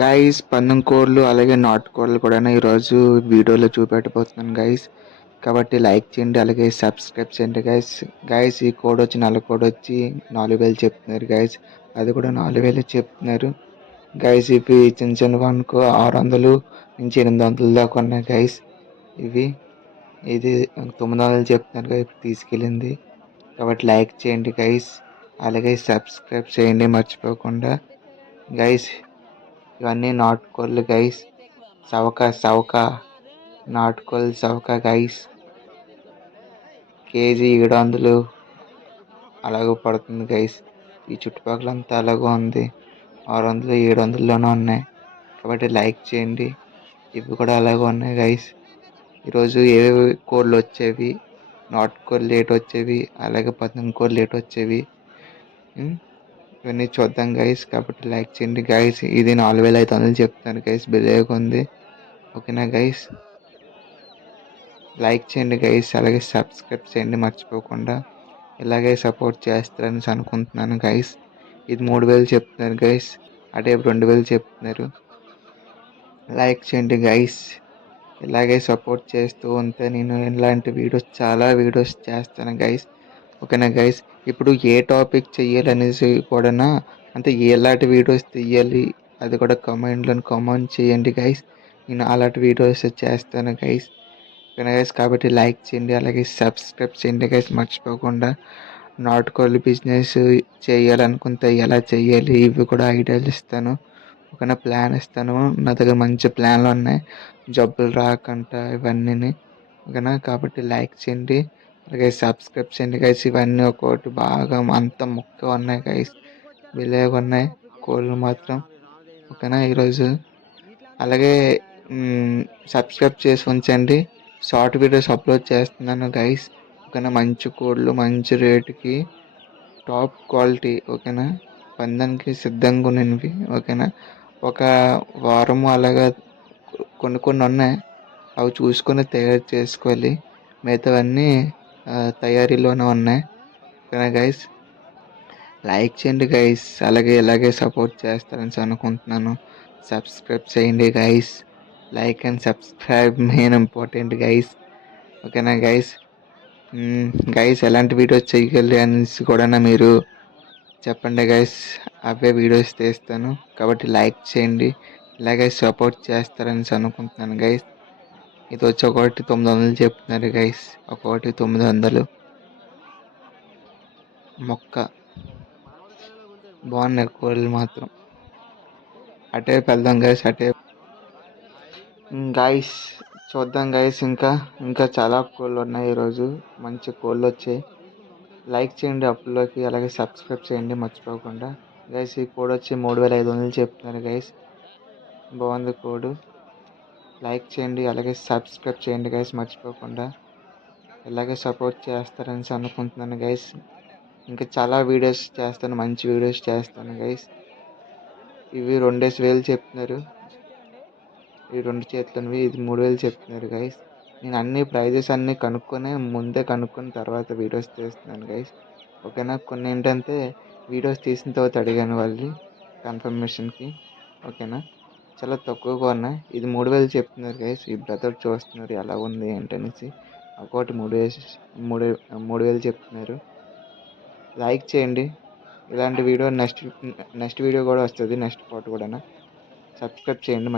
Guys పందెం కోళ్ళు అలాగే నాటుకోళ్ళు కూడా ఈరోజు వీడియోలో చూపెట్టబోతున్నాను గైస్. కాబట్టి లైక్ చేయండి అలాగే సబ్స్క్రైబ్ చేయండి గైస్. గైస్ ఈ కోడ్ వచ్చి నల్ల కోడ్ వచ్చి 4000 చెప్తున్నారు గైస్. అది కూడా 4000 చెప్తున్నారు గైస్. ఇవి చిన్న చిన్న వన్కు 600 నుంచి 800 దాకా ఉన్నాయి గైస్. ఇది 900 చెప్తున్నారు గైస్ తీసుకెళ్ళింది. కాబట్టి లైక్ చేయండి గైస్ అలాగే సబ్స్క్రైబ్ చేయండి మర్చిపోకుండా గైస్. ఇవన్నీ నాటుకోళ్ళు గైస్. సవక నాటుకోళ్ళు సవక గైస్. కేజీ 700 అలాగ పడుతుంది గైస్. ఈ చుట్టుపక్కలంతా అలాగే ఉంది. 600 700లోనే ఉన్నాయి. కాబట్టి లైక్ చేయండి. ఇవి కూడా అలాగే ఉన్నాయి గైస్. ఈరోజు ఏవేవి కోళ్ళు వచ్చేవి, నాటుకోళ్ళు లేట్ వచ్చేవి అలాగే పందెం కోళ్ళు లేట్ వచ్చేవి ఇవన్నీ చూద్దాం గైస్. కాబట్టి లైక్ చేయండి గైస్. ఇది 4500 చెప్తాను గైస్. బిలేగా ఉంది. ఓకేనా గైస్. లైక్ చేయండి గైస్ అలాగే సబ్స్క్రైబ్ చేయండి మర్చిపోకుండా. ఇలాగే సపోర్ట్ చేస్తారని అనుకుంటున్నాను గైస్. ఇది 3000 చెప్తున్నారు గైస్. అటే 2000 చెప్తున్నారు. లైక్ చేయండి గైస్. ఇలాగే సపోర్ట్ చేస్తూ ఉంటే నేను ఇలాంటి చాలా వీడియోస్ చేస్తాను గైస్. ఓకేనా గైస్. ఇప్పుడు ఏ టాపిక్ చెయ్యాలనేసి కూడా అంటే ఎలాంటి వీడియోస్ తీయాలి అది కూడా కామెంట్ చేయండి గైస్. నేను అలాంటి వీడియోస్ చేస్తాను గైస్. ఓకేనా గైస్. కాబట్టి లైక్ చేయండి అలాగే సబ్స్క్రైబ్ చేయండి గైస్ మర్చిపోకుండా. నాటుకోళ్ళు బిజినెస్ చేయాలనుకుంటే ఎలా చేయాలి ఇవి కూడా ఐడియాలు ఇస్తాను. ఓకేనా. ప్లాన్ ఇస్తాను. నా దగ్గర మంచి ప్లాన్లు ఉన్నాయి. జబ్బులు రాకుండా ఇవన్నీ. ఓకేనా. కాబట్టి లైక్ చేయండి అలాగే సబ్స్క్రైబ్ చేయండి గైస్. ఇవన్నీ ఒక్కొక్కటి బాగా అంత ముక్క ఉన్నాయి గైస్. విలేగా ఉన్నాయి కోళ్ళు మాత్రం. ఓకేనా. ఈరోజు అలాగే సబ్స్క్రైబ్ చేసి ఉంచండి. షార్ట్ వీడియోస్ అప్లోడ్ చేస్తున్నాను గైస్. ఓకేనా. మంచి కోళ్ళు మంచి రేటుకి టాప్ క్వాలిటీ. ఓకేనా. పందానికి సిద్ధంగా ఉన్నవి. ఓకేనా. ఒక వారం అలాగా కొన్ని ఉన్నాయి. అవి చూసుకొని తయారు చేసుకోవాలి. మిగతావన్నీ తయారీలోనే ఉన్నాయి. ఓకేనా గైస్. లైక్ చేయండి గైస్ అలాగే ఇలాగే సపోర్ట్ చేస్తారని అనుకుంటున్నాను. సబ్స్క్రైబ్ చేయండి guys. Like and subscribe main important guys. ఓకేనా గైస్. గైస్ ఎలాంటి వీడియోస్ చేయగలి అనేసి కూడా మీరు చెప్పండి గైస్. అవే వీడియోస్ తీస్తాను. కాబట్టి లైక్ చేయండి ఇలాగే సపోర్ట్ చేస్తారని అనుకుంటున్నాను గైస్. ఇది వచ్చి ఒకటి 900 చెప్తున్నారు గైస్. ఒకటి 900 మొక్క. బాగున్నాయి కోళ్ళు మాత్రం. అటే వెళ్దాం గైస్. అటే గైస్ చూద్దాం గైస్. ఇంకా చాలా కోళ్ళు ఉన్నాయి. ఈరోజు మంచి కోళ్ళు వచ్చాయి. లైక్ చేయండి అప్పుల్లోకి అలాగే సబ్స్క్రైబ్ చేయండి మర్చిపోకుండా గైస్. ఈ కోడ్ వచ్చి 3500 చెప్తున్నారు గైస్. బాగుంది కోడ్. లైక్ చేయండి అలాగే సబ్స్క్రైబ్ చేయండి గైస్ మర్చిపోకుండా. ఇలాగే సపోర్ట్ చేస్తారని అనుకుంటున్నాను గైస్. ఇంకా చాలా వీడియోస్ చేస్తాను. మంచి వీడియోస్ చేస్తాను గైస్. ఇవి 2000 చెప్తున్నారు. ఈ 2 చేతులవి ఇది 3000 చెప్తున్నారు గైస్. నేను అన్ని ప్రైజెస్ అన్నీ ముందే కనుక్కొని తర్వాత వీడియోస్ తీస్తున్నాను గైస్. ఓకేనా. కొన్ని ఏంటంటే వీడియోస్ తీసిన తర్వాత అడిగాను వాళ్ళు కన్ఫర్మేషన్కి. ఓకేనా. చాలా తక్కువగా ఉన్నాయి. ఇది 3000 చెప్తున్నారు గైస్. ఈ బ్రదర్ చూస్తున్నారు ఎలా ఉంది ఏంటనేసి. ఒక్కోటి 3000 చెప్తున్నారు. లైక్ చేయండి. ఇలాంటి వీడియో నెక్స్ట్ వీడియో కూడా వస్తుంది. నెక్స్ట్ పార్ట్ కూడా. సబ్స్క్రైబ్ చేయండి